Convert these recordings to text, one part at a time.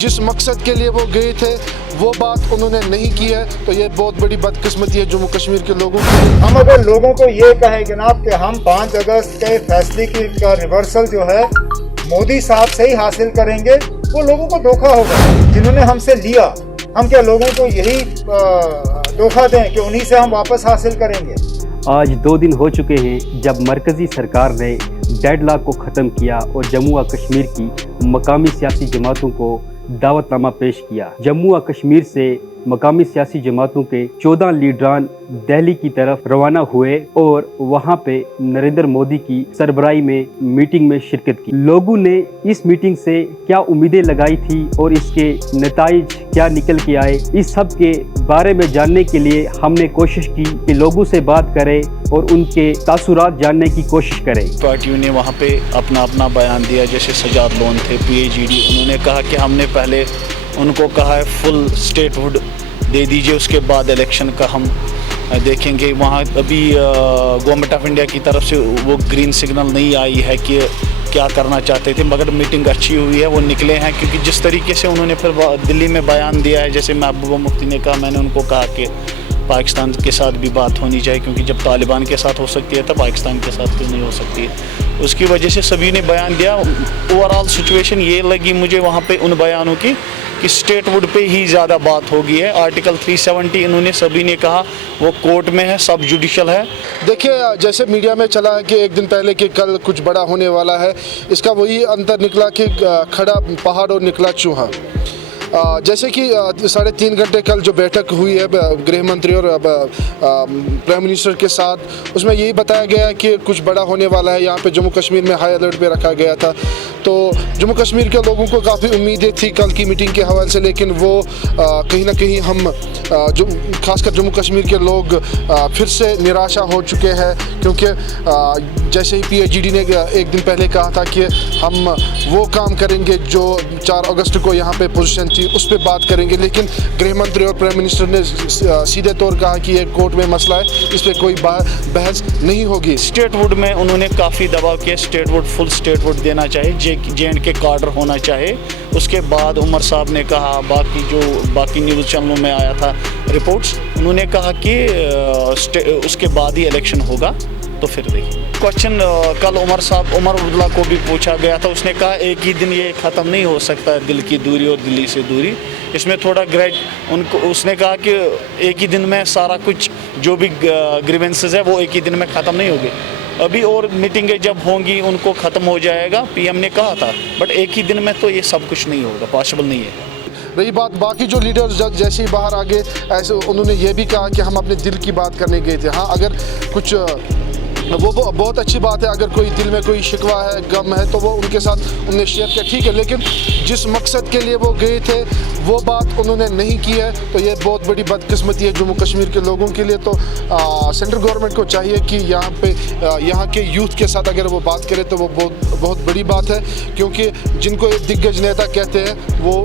जिस मकसद के लिए वो गए थे वो बात उन्होंने नहीं की है, तो ये बहुत बड़ी बदकिस्मती है जम्मू कश्मीर के लोगों की। हम अगर लोगों को ये कहें जनाब कि हम 5 अगस्त के फैसले का रिवर्सल जो है मोदी साहब से ही हासिल करेंगे, वो लोगों को धोखा होगा। जिन्होंने हमसे लिया, हम क्या लोगों को यही धोखा दें कि उन्हीं से हम वापस हासिल करेंगे? आज 2 दिन हो चुके हैं जब मरकज़ी सरकार ने डेडलॉक को ख़त्म किया और जम्मू और कश्मीर की मकामी सियासी जमातों को दावतनामा पेश किया। जम्मू और कश्मीर से मकामी सियासी जमातों के 14 लीडरान दिल्ली की तरफ रवाना हुए और वहां पे नरेंद्र मोदी की सरबराही में मीटिंग में शिरकत की। लोगों ने इस मीटिंग से क्या उम्मीदें लगाई थी और इसके नताइज क्या निकल के आए, इस सब के बारे में जानने के लिए हमने कोशिश की कि लोगों से बात करें और उनके तासुरात जानने की कोशिश करें। पार्टियों ने वहाँ पे अपना बयान दिया, जैसे सजाद लोन थे, PAGD, उन्होंने कहा कि हमने पहले उनको कहा है फुल स्टेटहुड दे दीजिए, उसके बाद इलेक्शन का हम देखेंगे। वहाँ अभी गवर्नमेंट ऑफ इंडिया की तरफ से वो ग्रीन सिग्नल नहीं आई है कि क्या करना चाहते थे, मगर मीटिंग अच्छी हुई है, वो निकले हैं। क्योंकि जिस तरीके से उन्होंने फिर दिल्ली में बयान दिया है, जैसे महबूबा मुफ्ती ने कहा, मैंने उनको कहा कि पाकिस्तान के साथ भी बात होनी चाहिए, क्योंकि जब तालिबान के साथ हो सकती है तब पाकिस्तान के साथ क्यों नहीं हो सकती है। उसकी वजह से सभी ने बयान दिया। ओवरऑल सिचुएशन ये लगी मुझे वहाँ पे उन बयानों की कि स्टेटहुड पे ही ज़्यादा बात हो गई है। आर्टिकल 370 इन्होंने सभी ने कहा वो कोर्ट में है, सब जुडिशल है। देखिए, जैसे मीडिया में चला है कि एक दिन पहले कि कल कुछ बड़ा होने वाला है, इसका वही अंतर निकला कि खड़ा पहाड़ और निकला चूहा। जैसे कि 3.5 घंटे कल जो बैठक हुई है गृह मंत्री और प्राइम मिनिस्टर के साथ, उसमें यही बताया गया है कि कुछ बड़ा होने वाला है। यहाँ पे जम्मू कश्मीर में हाई अलर्ट पे रखा गया था, तो जम्मू कश्मीर के लोगों को काफ़ी उम्मीदें थी कल की मीटिंग के हवाले से, लेकिन वो कहीं ना कहीं हम जो खासकर जम्मू कश्मीर के लोग फिर से निराशा हो चुके हैं। क्योंकि जैसे ही PAGD ने एक दिन पहले कहा था कि हम वो काम करेंगे जो 4 अगस्त को यहाँ पे पोजीशन थी उस पर बात करेंगे, लेकिन गृह मंत्री और प्राइम मिनिस्टर ने सीधे तौर कहा कि ये कोर्ट में मसला है, इस पर कोई बहस नहीं होगी। स्टेटहुड में उन्होंने काफ़ी दबाव किया, स्टेटहुड फुल स्टेटहुड देना चाहिए, JNK कार्डर होना चाहिए। उसके बाद उमर साहब ने कहा, बाकी न्यूज़ चैनलों में आया था रिपोर्ट्स, उन्होंने कहा कि उसके बाद ही इलेक्शन होगा, तो फिर देखिए। क्वेश्चन कल उमर अब्दुल्ला को भी पूछा गया था, उसने कहा एक ही दिन ये ख़त्म नहीं हो सकता है, दिल की दूरी और दिल्ली से दूरी, इसमें थोड़ा उसने कहा कि एक ही दिन में सारा कुछ जो भी ग्रीवेंसेस है वो एक ही दिन में ख़त्म नहीं होगी। अभी और मीटिंगें जब होंगी उनको ख़त्म हो जाएगा, PM ने कहा था, बट एक ही दिन में तो ये सब कुछ नहीं होगा, पॉसिबल नहीं है। रही बात बाकी जो लीडर्स जैसे ही बाहर आ गए, ऐसे उन्होंने ये भी कहा कि हम अपने दिल की बात करने गए थे। हाँ, अगर कुछ वो बहुत अच्छी बात है, अगर कोई दिल में कोई शिकवा है, गम है, तो वो उनके साथ उन्हें शेयर किया, ठीक है, लेकिन जिस मकसद के लिए वो गए थे वो बात उन्होंने नहीं की है, तो ये बहुत बड़ी बदकिस्मती है जम्मू कश्मीर के लोगों के लिए। तो सेंट्रल गवर्नमेंट को चाहिए कि यहाँ के यूथ के साथ अगर वो बात करे तो वो बहुत बड़ी बात है, क्योंकि जिनको एक दिग्गज नेता कहते हैं वो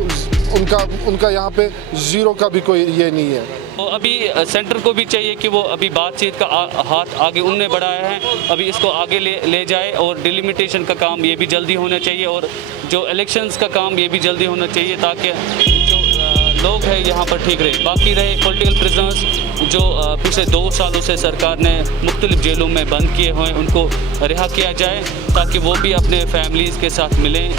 उनका यहाँ पे ज़ीरो का भी कोई ये नहीं है। तो अभी सेंटर को भी चाहिए कि वो अभी बातचीत का हाथ आगे उनने बढ़ाया है, अभी इसको आगे ले जाए, और डिलिमिटेशन का काम ये भी जल्दी होना चाहिए, और जो इलेक्शंस का काम ये भी जल्दी होना चाहिए, ताकि जो लोग हैं यहाँ पर ठीक रहे। बाकी रहे पॉलिटिकल प्रिजनर्स जो पिछले 2 सालों से सरकार ने मुख्तलिफ जेलों में बंद किए हुए, उनको रिहा किया जाए ताकि वो भी अपने फैमिलीज़ के साथ मिलें।